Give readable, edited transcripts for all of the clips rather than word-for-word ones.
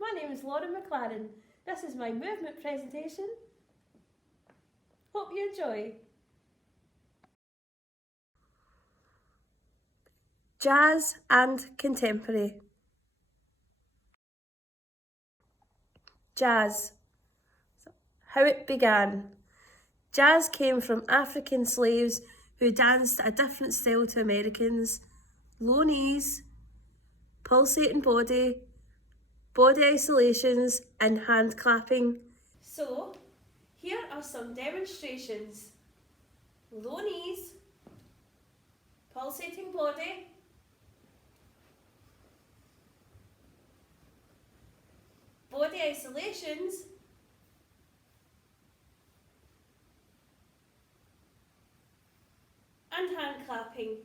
My name is McLaren. This is my movement presentation. Hope you enjoy. Jazz and contemporary. Jazz. How it began. Jazz came from African slaves who danced a different style to Americans. Low knees, pulsating body isolations and hand clapping. So, here are some demonstrations. Low knees, pulsating body, body isolations, and hand clapping.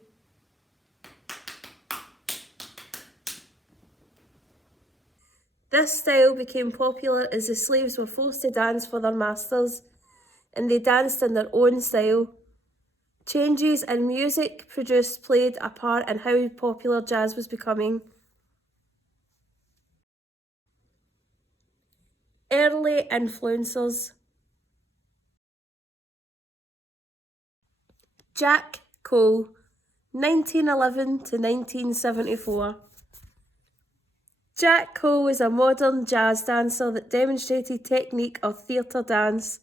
This style became popular as the slaves were forced to dance for their masters, and they danced in their own style. Changes in music produced played a part in how popular jazz was becoming. Early influencers. Jack Cole, 1911 to 1974. Jack Cole was a modern jazz dancer that demonstrated technique of theatre dance.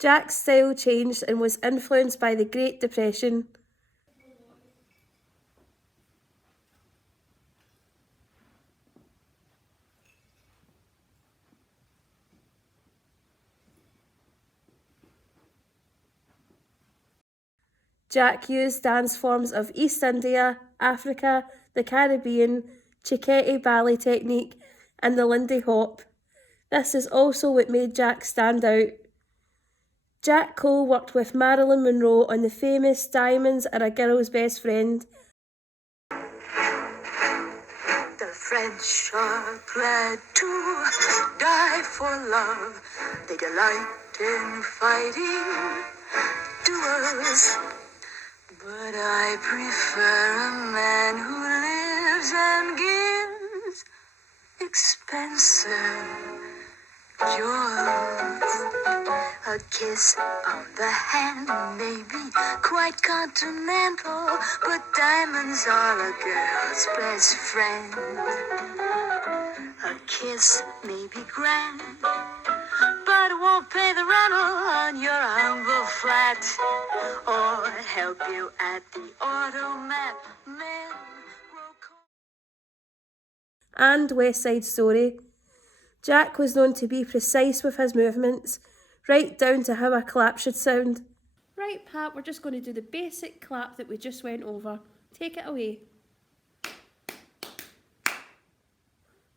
Jack's style changed and was influenced by the Great Depression. Jack used dance forms of East India, Africa, the Caribbean, Chiquete ballet technique, and the Lindy Hop. This is also what made Jack stand out. Jack Cole worked with Marilyn Monroe on the famous Diamonds Are a Girl's Best Friend. The French are glad to die for love. They delight in fighting duels. But I prefer a man who lives and gives expensive jewels. A kiss on the hand may be quite continental, but diamonds are a girl's best friend. A kiss may be grand, but won't pay the rental on your humble flat or help you at the automat. Men will call. And West Side Story. Jack was known to be precise with his movements, right down to how a clap should sound. Right, Pat, we're just going to do the basic clap that we just went over. Take it away.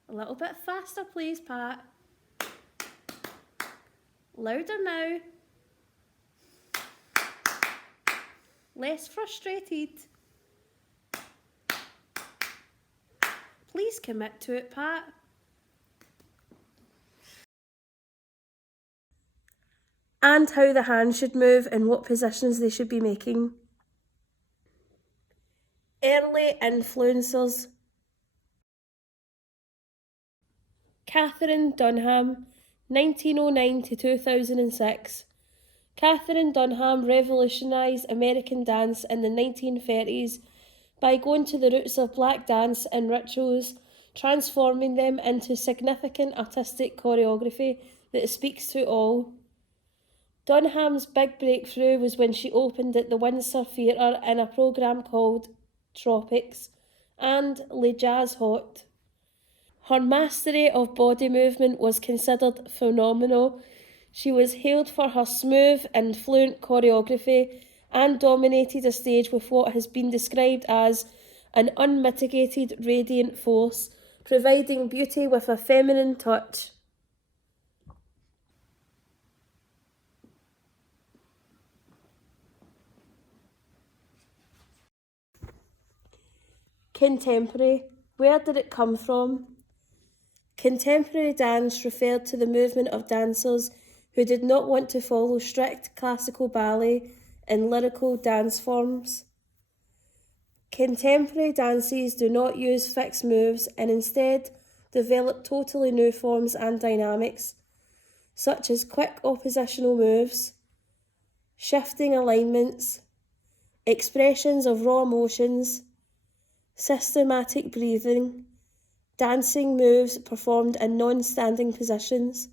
A little bit faster, please, Pat. Louder now. Less frustrated. Please commit to it, Pat. And how the hands should move and what positions they should be making. Early influencers. Katherine Donham, 1909 to 2006. Katherine Donham revolutionised American dance in the 1930s by going to the roots of black dance and rituals, transforming them into significant artistic choreography that speaks to all. Donham's big breakthrough was when she opened at the Windsor Theatre in a programme called Tropics and Les Jazz Hot. Her mastery of body movement was considered phenomenal. She was hailed for her smooth and fluent choreography and dominated a stage with what has been described as an unmitigated radiant force, providing beauty with a feminine touch. Contemporary. Where did it come from? Contemporary dance referred to the movement of dancers who did not want to follow strict classical ballet and lyrical dance forms. Contemporary dances do not use fixed moves and instead developed totally new forms and dynamics, such as quick oppositional moves, shifting alignments, expressions of raw emotions, systematic breathing, dancing moves performed in non-standing positions.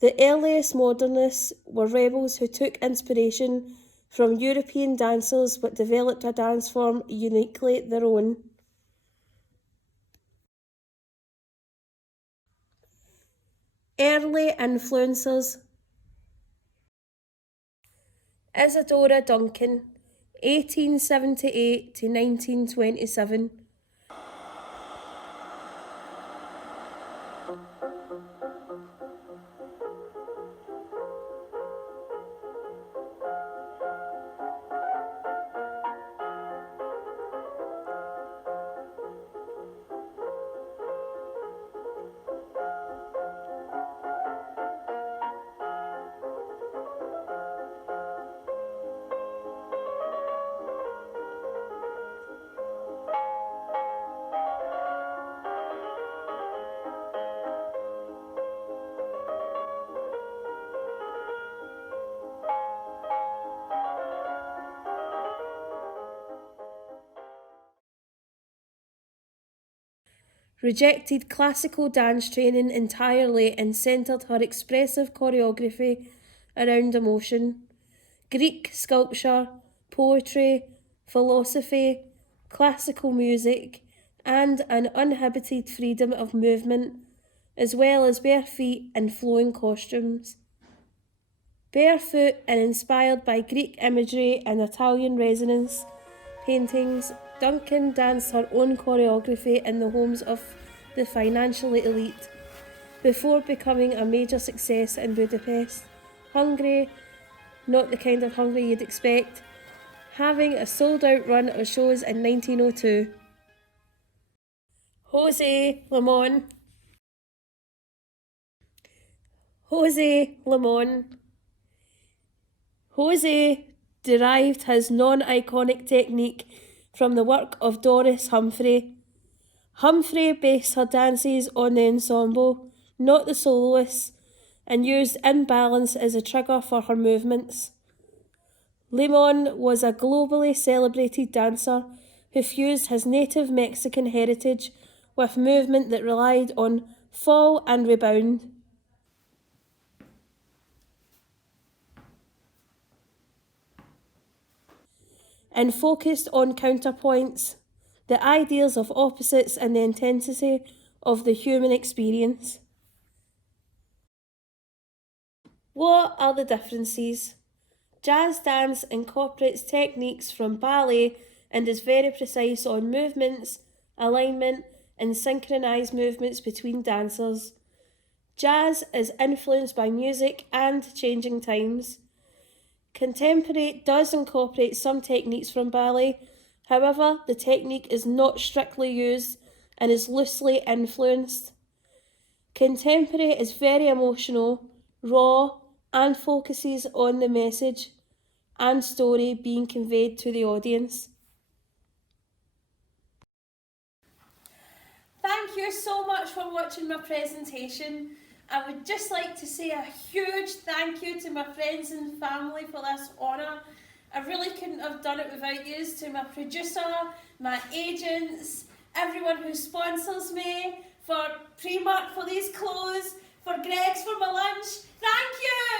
The earliest modernists were rebels who took inspiration from European dancers but developed a dance form uniquely their own. Early influencers: Isadora Duncan, 1878 to 1927. Rejected classical dance training entirely and centred her expressive choreography around emotion. Greek sculpture, poetry, philosophy, classical music, and an uninhibited freedom of movement, as well as bare feet and flowing costumes. Barefoot and inspired by Greek imagery and Italian resonance paintings, Duncan danced her own choreography in the homes of the financially elite, before becoming a major success in Budapest, Hungary, not the kind of Hungary you'd expect, having a sold-out run of shows in 1902. Ramon. Jose derived his non-iconic technique from the work of Doris Humphrey. Humphrey based her dances on the ensemble, not the soloists, and used imbalance as a trigger for her movements. Ramon was a globally celebrated dancer who fused his native Mexican heritage with movement that relied on fall and rebound. And focused on counterpoints, the ideas of opposites and the intensity of the human experience. What are the differences? Jazz dance incorporates techniques from ballet and is very precise on movements, alignment, and synchronised movements between dancers. Jazz is influenced by music and changing times. Contemporary does incorporate some techniques from ballet, however, the technique is not strictly used and is loosely influenced. Contemporary is very emotional, raw, and focuses on the message and story being conveyed to the audience. Thank you so much for watching my presentation. I would just like to say a huge thank you to my friends and family for this honour. I really couldn't have done it without you, to my producer, my agents, everyone who sponsors me, for Primark for these clothes, for Greggs for my lunch. Thank you!